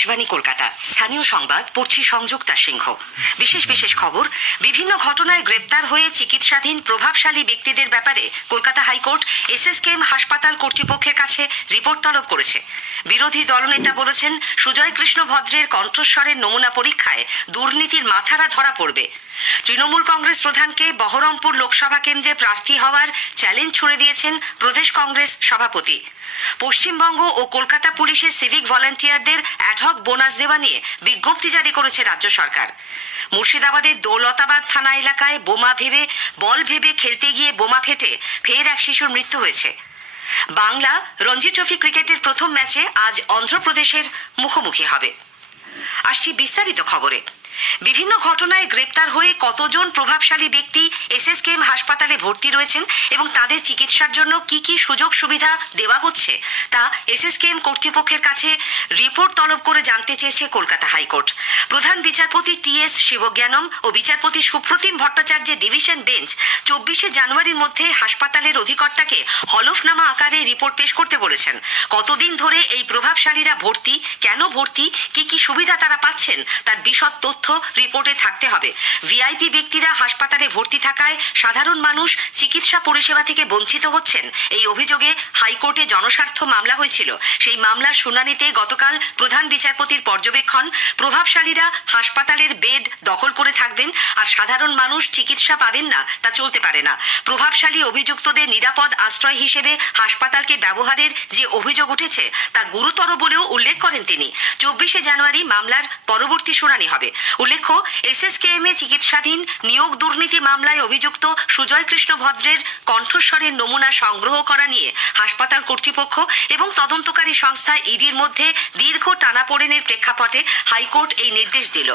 আকাশবাণী কলকাতা। স্থানীয় সংবাদ, পড়ছি সংযুক্তা সিংহ। বিশেষ বিশেষ খবর, বিভিন্ন ঘটনায় গ্রেপ্তার হয়ে চিকিৎসাধীন প্রভাবশালী ব্যক্তিদের ব্যাপারে কলকাতা হাইকোর্ট এসএসকেএম হাসপাতাল কর্তৃপক্ষের কাছে রিপোর্ট তলব করেছে। বিরোধী দলনেতা বলেছেন, সুজয় কৃষ্ণ ভদ্রের কণ্ঠস্বরের নমুনা পরীক্ষায় দুর্নীতির মাথারা ধরা পড়বে। তৃণমূল কংগ্রেস প্রধানকে বহরমপুর লোকসভা কেন্দ্রে প্রার্থী হওয়ার চ্যালেঞ্জ ছুড়ে দিয়েছেন প্রদেশ কংগ্রেস সভাপতি। পশ্চিমবঙ্গ ও কলকাতা পুলিশের সিভিক ভলান্টিয়ারদের অ্যাডহক বোনাস দেওয়া নিয়ে বিজ্ঞপ্তি জারি করেছে রাজ্য সরকার। মুর্শিদাবাদের দৌলতাবাদ থানা এলাকায় বোমা ভেবে, বল ভেবে খেলতে গিয়ে বোমা ফেটে ফের এক শিশুর মৃত্যু হয়েছে। বাংলা রঞ্জি ট্রফি ক্রিকেটের প্রথম ম্যাচে আজ অন্ধ্রপ্রদেশের মুখোমুখি হবে। আসছি বিস্তারিত খবরে। বিভিন্ন ঘটনায় গ্রেপ্তার হয়ে কতজন প্রভাবশালী ব্যক্তি এসএসকেএম হাসপাতালে ভর্তি রয়েছেন এবং তাদের চিকিৎসার জন্য কি কি সুযোগ সুবিধা দেওয়া হচ্ছে, তা এসএসকেএম কর্তৃপক্ষের কাছে রিপোর্ট তলব করে জানতে চেয়েছে কলকাতা হাইকোর্ট। প্রধান বিচারপতি টি এস শিবজ্ঞানম ও বিচারপতি সুপ্রতিম ভট্টাচার্যের ডিভিশন বেঞ্চ চব্বিশে জানুয়ারির মধ্যে হাসপাতালের অধিকর্তাকে হলফনামা আকারে রিপোর্ট পেশ করতে বলেছেন। কতদিন ধরে এই প্রভাবশালীরা ভর্তি, কেন ভর্তি, কি কি সুবিধা তারা পাচ্ছেন, তার বিশদ তথ্য রিপোর্টে থাকতে হবে। ভিআইপি ব্যক্তিরা হাসপাতালে ভর্তি থাকায় সাধারণ মানুষ চিকিৎসা পরিষেবা থেকে বঞ্চিত হচ্ছেন। এই অভিযোগে হাইকোর্টে জনস্বার্থ মামলা হয়েছিল। সেই মামলার শুনানিতে গতকাল প্রধান বিচারপতির পর্যবেক্ষণ প্রভাবশালীরা হাসপাতালের বেড দখল করে থাকবেন আর সাধারণ মানুষ চিকিৎসা পাবেন না, তা চলতে পারে না। প্রভাবশালী অভিযুক্তদের নিরাপদ আশ্রয় হিসেবে হাসপাতালকে ব্যবহারের যে অভিযোগ উঠেছে, তা গুরুতর বলেও উল্লেখ করেন তিনি। চব্বিশে জানুয়ারি মামলার পরবর্তী শুনানি হবে। উল্লেখ্য, এসএসকেএম এ চিকিৎসাধীন নিয়োগ দুর্নীতি মামলায় অভিযুক্ত সুজয় কৃষ্ণ ভদ্রের কণ্ঠস্বরের নমুনা সংগ্রহ করা নিয়ে হাসপাতাল কর্তৃপক্ষ এবং তদন্তকারী সংস্থা ইডির মধ্যে দীর্ঘ টানাপোড়েনের প্রেক্ষাপটে হাইকোর্ট এই নির্দেশ দিল।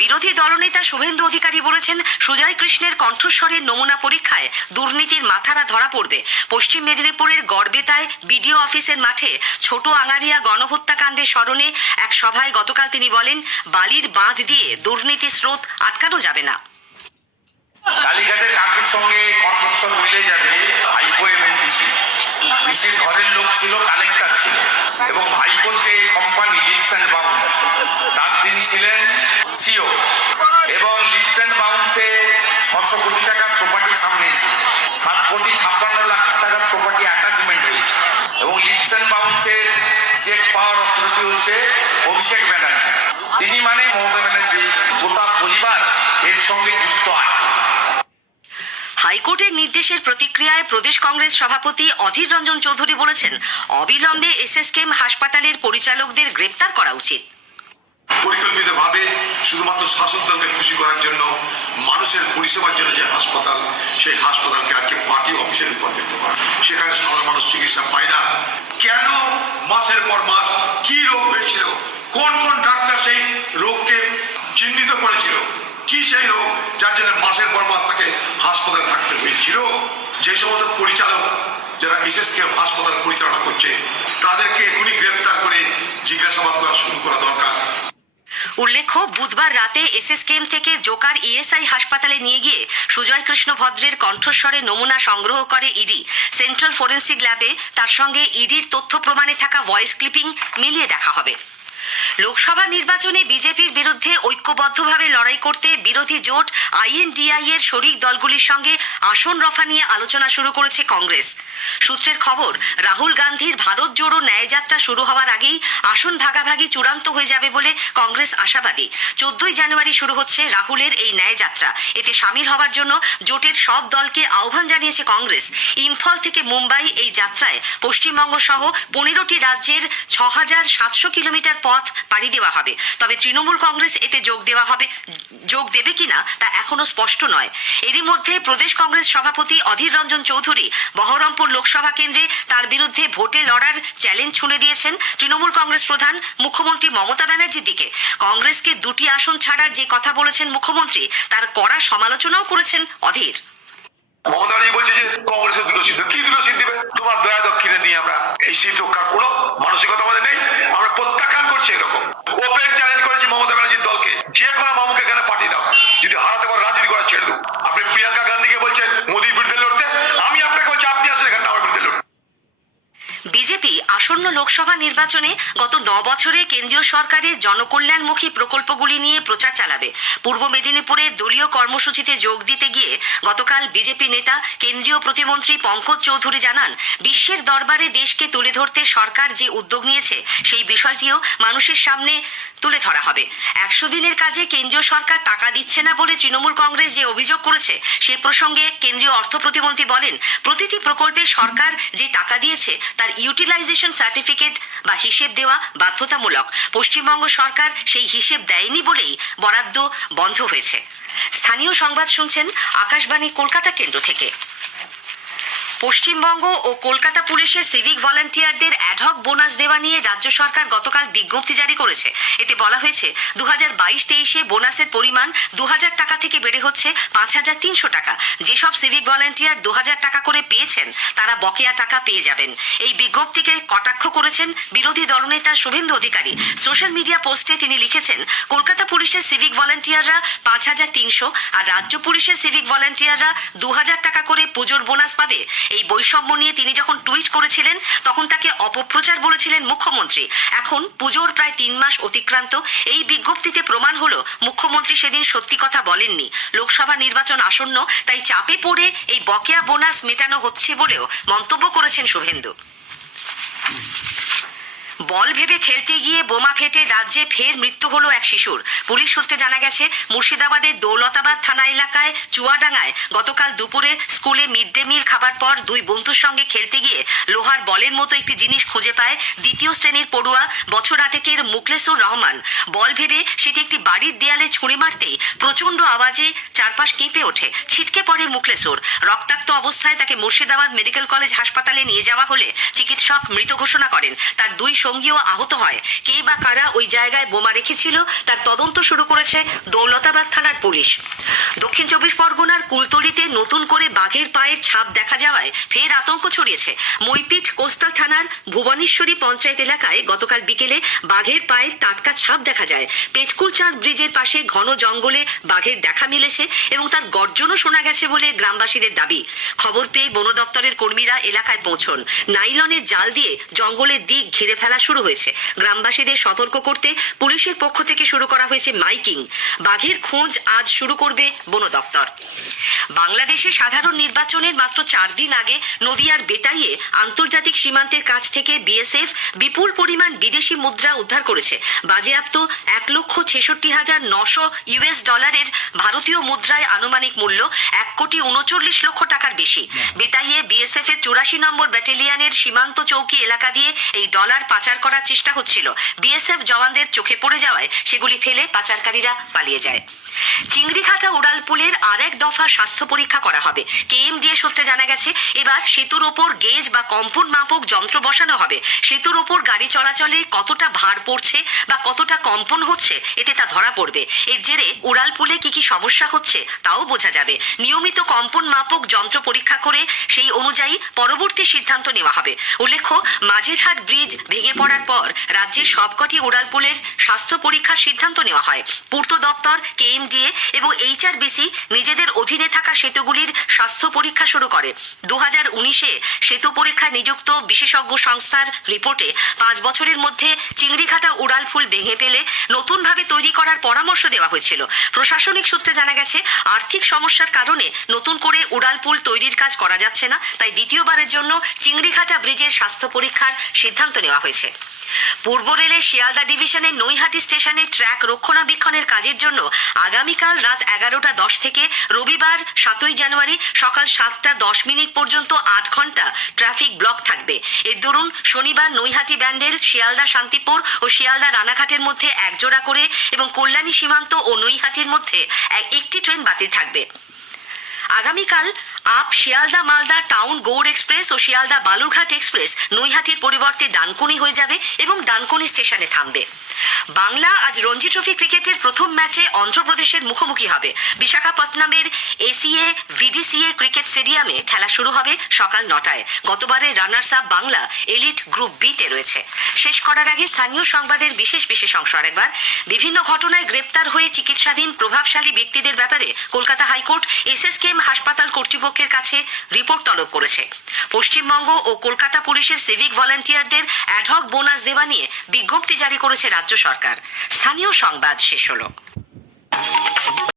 বিরোধী দলনেতা শুভেন্দু অধিকারী বলেছেন, সুজয় কৃষ্ণের কণ্ঠস্বরের নমুনা পরীক্ষায় দুর্নীতির মাথারা ধরা পড়বে। পশ্চিম মেদিনীপুরের গড়বেতায় বিডিও অফিসের মাঠে ছোট আঙারিয়া গণহত্যাকাণ্ডের স্মরণে এক সভায় গতকাল তিনি বলেন, বালির বাঁধ দিয়ে দুর্নীতি স্রোত আটকানো যাবে না। কালীঘাটে কাকুর সঙ্গে কণ্ঠস্বর মিলে যাবে ভাইপো এবং পিসির ঘরের লোক ছিল, কালেক্টর ছিল এবং ভাইপোর যে কোম্পানি লিপস অ্যান্ড বাউন্স তার তিনি ছিলেন সিও এবং লিপস অ্যান্ড বাউন্সে ছশো কোটি টাকার প্রপার্টি সামনে এসেছে। সাত কোটি ছাপ্পান্ন লাখ টাকার প্রপার্টি অ্যাটাচমেন্ট হয়েছে এবং লিপস অ্যান্ড বাউন্সের চেক পাওয়ার অথরিটি হচ্ছে অভিষেক ব্যানার্জি। তিনি মানে মমতা সঙ্গে যুক্ত আছে হাইকোর্টের নির্দেশের প্রতিক্রিয়ায় প্রদেশ কংগ্রেস সভাপতি অধীর রঞ্জন চৌধুরী বলেছেন অবিলম্বে এসএসকেএম হাসপাতালের পরিচালকদের গ্রেপ্তার করা উচিত। পরিকল্পিতভাবে শুধুমাত্র শাসক দলকে খুশি করার জন্য মানুষের পরিষেবার জন্য যে হাসপাতাল সেই হাসপাতালকে আজকে পার্টি অফিসে রূপান্তরিত করা সেখানে সাধারণ মানুষ চিকিৎসা পায় না কেন মাসের পর মাস কি রোগ হয়েছিল কোন কোন ডাক্তার সেই রোগকে চিহ্নিত করেছিল কি সেই রোগ যার জন্য মাসের পর মাস তাকে হাসপাতালে থাকতে হয়েছিল যে সমস্ত পরিচালক যারা এসএসকে হাসপাতাল পরিচালনা করছে, তাদেরকে এখনই গ্রেপ্তার করে জিজ্ঞাসাবাদ করা শুরু করা দরকার। উল্লেখ্য, বুধবার রাতে এসএসকেএম থেকে জোকার ইএসআই হাসপাতালে নিয়ে গিয়ে সুজয় কৃষ্ণ ভদ্রের কণ্ঠস্বরে নমুনা সংগ্রহ করে ইডি সেন্ট্রাল ফরেন্সিক ল্যাবে তার সঙ্গে ইডির তথ্য প্রমাণে থাকা ভয়েস ক্লিপিং মিলিয়ে দেখা হবে। লোকসভা নির্বাচনে বিজেপির বিরুদ্ধে ঐক্যবদ্ধভাবে লড়াই করতে বিরোধী জোট আইএনডিআই এর শরিক দলগুলির সঙ্গে আসন রফা নিয়ে আলোচনা শুরু করেছে কংগ্রেস। সূত্রের খবর, রাহুল গান্ধীর ভারত জোড়ো ন্যায়যাত্রা শুরু হওয়ার আগেই আসন ভাগাভাগি চূড়ান্ত হয়ে যাবে বলে কংগ্রেস আশাবাদী। চোদ্দই জানুয়ারি শুরু হচ্ছে রাহুলের এই ন্যায়যাত্রা। এতে সামিল হওয়ার জন্য জোটের সব দলকে আহ্বান জানিয়েছে কংগ্রেস। ইম্ফল থেকে মুম্বাই এই যাত্রায় পশ্চিমবঙ্গ সহ পনেরোটি রাজ্যের ছ হাজার সাতশো কিলোমিটার পথ পাড়ি দেওয়া হবে। তবে তৃণমূল কংগ্রেস এতে যোগ দেওয়া হবে। যোগ দেবে কিনা তা এখনও স্পষ্ট নয়। এরই মধ্যে প্রদেশ কংগ্রেস সভাপতি অধীর রঞ্জন চৌধুরী বহরমপুর লোকসভা কেন্দ্রে তার বিরুদ্ধে ভোটে লড়ার চ্যালেঞ্জ ছুড়ে দিয়েছেন তৃণমূল কংগ্রেস প্রধান মুখ্যমন্ত্রী মমতা ব্যানার্জির দিকে। কংগ্রেসকে দুটি আসন ছাড়ার যে কথা বলেছেন মুখ্যমন্ত্রী, তার কড়া সমালোচনাও করেছেন অধীর। মমতা বলছে যে কংগ্রেসের দুটো সিট দেবে। কি দুটো সিট দিবে? তোমার দয়া দক্ষিণে নিয়ে আমরা এই সিট রক্ষার কোনো মানসিকতা আমাদের নেই। আমরা প্রত্যাখ্যান এরকম ওপেন চ্যালেঞ্জ করেছি মমতা ব্যানার্জির দলকে যে কোনো মামুকে এখানে পাঠিয়ে দাও যদি হারাতে পারো রাজনীতি করা ছেড়ে দেবো আপনি প্রিয়াঙ্কা গান্ধীকে বলছেন মোদির বিরুদ্ধে লড়তে আমি আপনাকে বলছি আপনি আসলে এখানে আমার বিরুদ্ধে লড়তে বিজেপি আসন্ন লোকসভা নির্বাচনে গত ন বছরে কেন্দ্রীয় সরকারের জনকল্যাণমুখী প্রকল্পগুলি নিয়ে প্রচার চালাবে। পূর্ব মেদিনীপুরে দলীয় কর্মসূচিতে যোগ দিতে গিয়ে গতকাল বিজেপি নেতা, কেন্দ্রীয় প্রতিমন্ত্রী পঙ্কজ চৌধুরী জানান, বিশ্বের দরবারে দেশকে তুলে ধরতে সরকার যে উদ্যোগ নিয়েছে, সেই বিষয়টিও মানুষের সামনে তুলে ধরা হবে। একশো দিনের কাজে কেন্দ্রীয় সরকার টাকা দিচ্ছে না বলে তৃণমূল কংগ্রেস যে অভিযোগ করেছে, সে প্রসঙ্গে কেন্দ্রীয় অর্থ প্রতিমন্ত্রী বলেন, প্রতিটি প্রকল্পে সরকার যে টাকা দিয়েছে, তার ইউটিলাইজেশন সার্টিফিকেট বা হিসেব দেওয়া বাধ্যতামূলক। পশ্চিমবঙ্গ সরকার সেই হিসেব দেয়নি বলেই বরাদ্দ বন্ধ হয়েছে। স্থানীয় সংবাদ শুনছেন আকাশবাণী কলকাতা কেন্দ্র থেকে। পশ্চিমবঙ্গ ও কলকাতা পুলিশের সিভিক ভলান্টিয়ারদের অ্যাডহক বোনাস দেওয়া নিয়ে রাজ্য সরকার গতকাল বিজ্ঞপ্তি জারি করেছে। এতে বলা হয়েছে দু হাজার বাইশ তেইশে বোনাসের পরিমাণ দু হাজার টাকা থেকে বেড়ে হচ্ছে পাঁচ হাজার তিনশো টাকা। যেসব সিভিক ভলান্টিয়ার দু হাজার টাকা করে পেয়েছেন, তারা বকেয়া টাকা পেয়ে যাবেন। এই বিজ্ঞপ্তিকে কটাক্ষ করেছেন বিরোধী দলনেতা শুভেন্দু অধিকারী। সোশ্যাল মিডিয়া পোস্টে তিনি লিখেছেন, কলকাতা পুলিশের সিভিক ভলান্টিয়াররা পাঁচ হাজার তিনশো আর রাজ্য পুলিশের সিভিক ভলান্টিয়াররা দু হাজার টাকা করে পুজোর বোনাস পাবে। এই বৈষম্য নিয়ে তিনি যখন টুইট করেছিলেন, তখন তাকে অপপ্রচার বলেছিলেন মুখ্যমন্ত্রী। এখন পুজোর প্রায় তিন মাস অতিক্রান্ত। এই বিজ্ঞপ্তিতে প্রমাণ হলো, মুখ্যমন্ত্রী সেদিন সত্যি কথা বলেননি। লোকসভা নির্বাচন আসন্ন, তাই চাপে পড়ে এই বকেয়া বোনাস মেটানো হচ্ছে বলেও মন্তব্য করেছেন শুভেন্দু। বল ভেবে খেলতে গিয়ে বোমা ফেটে রাজ্যে ফের মৃত্যু হলো এক শিশুর। পুলিশ সূত্রে জানা গেছে, মুর্শিদাবাদের দৌলতাবাদ থানা এলাকায় চুয়াডাঙ্গায় গতকাল দুপুরে স্কুলে মিড ডে মিল খাবার পর দুই বন্ধুর সঙ্গে খেলতে গিয়ে লোহার বলের মতো একটি জিনিস খুঁজে পায় দ্বিতীয় শ্রেণির পড়ুয়া বছর আটেকের মুকলেসুর রহমান। বল ভেবে সেটি একটি বাড়ির দেয়ালে ছুঁড়ে মারতেই প্রচণ্ড আওয়াজে চারপাশ কেঁপে ওঠে, ছিটকে পড়ে মুকলেসুর রক্তাক্ত অবস্থায় তাকে মুর্শিদাবাদ মেডিকেল কলেজ হাসপাতালে নিয়ে যাওয়া হলে চিকিৎসক মৃত ঘোষণা করেন। তার দুই সঙ্গীও আহত হয়। কে বা কারা ওই জায়গায় বোমা রেখেছিল, তার তদন্ত শুরু করেছে দৌলতাবাদ থানার পুলিশ। দক্ষিণ চব্বিশ পরগনার কুলতলিতে নতুন করে বাঘের পায়ের ছাপ দেখা যাওয়ায় ফের আতঙ্ক ছড়িয়েছে। মইপিট কোস্টাল থানার ভুবনেশ্বরী পঞ্চায়েত এলাকায় গতকাল বিকেলে বাঘের পায়ের টাটকা ছাপ দেখা যায়। পেটকুল চাঁদ ব্রিজের পাশে ঘন জঙ্গলে বাঘের দেখা মিলেছে এবং তার গর্জনও শোনা গেছে বলে গ্রামবাসীদের দাবি। খবর পেয়ে বন দপ্তরের কর্মীরা এলাকায় পৌঁছন। নাইলনের জাল দিয়ে জঙ্গলের দিক ঘিরে ফেলা শুরু হয়েছে। গ্রামবাসীদের সতর্ক করতে পুলিশের পক্ষ থেকে শুরু করা হয়েছে মাইকিং। বাঘের খোঁজ আজ শুরু করবে বন দপ্তর। বাংলাদেশে সাধারণ নির্বাচনের মাত্র চার দিন আগে নদিয়ার বেতাইয়ে আন্তর্জাতিক সীমান্তের কাছ থেকে বিএসএফ বিপুল পরিমাণ বিদেশি মুদ্রা উদ্ধার করেছে। বাজেয়াপ্ত এক লক্ষ ছেষট্টি হাজার নশো ইউএস ডলারের ভারতীয় মুদ্রায় আনুমানিক মূল্য এক কোটি উনচল্লিশ লক্ষ টাকার বেশি। বেতাইয়ে বিএসএফ এর চুরাশি নম্বর ব্যাটালিয়ানের সীমান্ত চৌকি এলাকা দিয়ে এই ডলার পাচার করার চেষ্টা হচ্ছিল। বিএসএফ জওয়ানদের চোখে পড়ে যাওয়ায় সেগুলি ফেলে পাচারকারীরা পালিয়ে যায়। চিংড়িঘাটা উড়ালপুলের আরেক দফা স্বাস্থ্য পরীক্ষা করা হবে। কেএমডিএ সূত্রে জানা গেছে, এবার সেতুর ওপর গেজ বা কম্পন মাপক যন্ত্র বসানো হবে। সেতুর ওপর গাড়ি চলাচলে কতটা ভার পড়ছে বা কতটা কম্পন হচ্ছে, এতে তা ধরা পড়বে। এর জেরে উড়ালপুলে কি কি সমস্যা হচ্ছে, তাও বোঝা যাবে। নিয়মিত কম্পন মাপক যন্ত্র পরীক্ষা করে সেই অনুযায়ী পরবর্তী সিদ্ধান্ত নেওয়া হবে। উল্লেখ্য, মাঝেরহাট ব্রিজ ভেঙে পড়ার পর রাজ্যের সবকটি উড়ালপুলের স্বাস্থ্য পরীক্ষার সিদ্ধান্ত নেওয়া হয়। পূর্ত দপ্তর কেএমডিএ এবং এইচআরবিসি নিজেদের অধীনে থাকা সেতুগুলির স্বাস্থ্য পরীক্ষা শুরু করে। দু হাজার উনিশে সেতু পরীক্ষায় নিযুক্ত বিশেষজ্ঞ সংস্থার রিপোর্টে পাঁচ বছরের মধ্যে চিংড়িঘাটা উড়াল ফুল ভেঙে পেলে নতুনভাবে তৈরি করার পরামর্শ দেওয়া হয়েছিল। প্রশাসনিক সূত্রে জানা গেছে, আর্থিক সমস্যার কারণে নতুন করে উড়াল উড়ালপুল তৈরির কাজ করা যাচ্ছে না, তাই দ্বিতীয়বারের জন্য চিংড়িঘাটা ব্রিজের স্বাস্থ্য পরীক্ষার সিদ্ধান্ত নেওয়া হয়েছে। পূর্ব রেলের শিয়ালদা ডিভিশনের নৈহাটি স্টেশনের ট্র্যাক রক্ষণাবেক্ষণের কাজের জন্য আগামীকাল রাত এগারোটা দশ থেকে রবিবার সাতই জানুয়ারি সকাল সাতটা দশ মিনিট পর্যন্ত আট ঘণ্টা ট্রাফিক ব্লক থাকবে। এর দরুন শনিবার নৈহাটি ব্যান্ডেল, শিয়ালদা শান্তিপুর ও শিয়ালদা রানাঘাটের মধ্যে একজোড়া করে এবং কল্যাণী সীমান্ত ও নৈহাটির মধ্যে এক- একটি ট্রেন বাতিল থাকবে। আগামীকাল up Sealdah Malda town Gour express ও শিয়ালদা বালুরঘাট এক্সপ্রেস নৈহাটির পরিবর্তে ডানকুনি হয়ে যাবে এবং ডানকুনি স্টেশনে থামবে। বাংলা আজ রঞ্জি ট্রফি ক্রিকেটের প্রথম ম্যাচে অন্ধ্রপ্রদেশের মুখোমুখি হবে। বিশাখাপত্তনমের এসিএ, ভিডিসিএ ক্রিকেট স্টেডিয়ামে খেলা শুরু হবে সকাল নটায়। গতবারের runners up Bangla elite group বিতে রয়েছে। শেষ করার আগে স্থানীয় সংবাদের বিশেষ বিশেষ অংশ আরেকবার। বিভিন্ন ঘটনায় গ্রেপ্তার হয়ে চিকিৎসাধীন প্রভাবশালী ব্যক্তিদের ব্যাপারে কলকাতা হাইকোর্ট এসএসকেএম হাসপাতাল কর্তৃপক্ষের কাছে রিপোর্ট তলব করেছে। পশ্চিমবঙ্গ ও কলকাতা পুলিশের সিভিক ভলান্টিয়ারদের অ্যাডহক বোনাস দেওয়া নিয়ে বিজ্ঞপ্তি জারি করেছে রাজ্য সরকার। স্থানীয় সংবাদ শেষ হলো।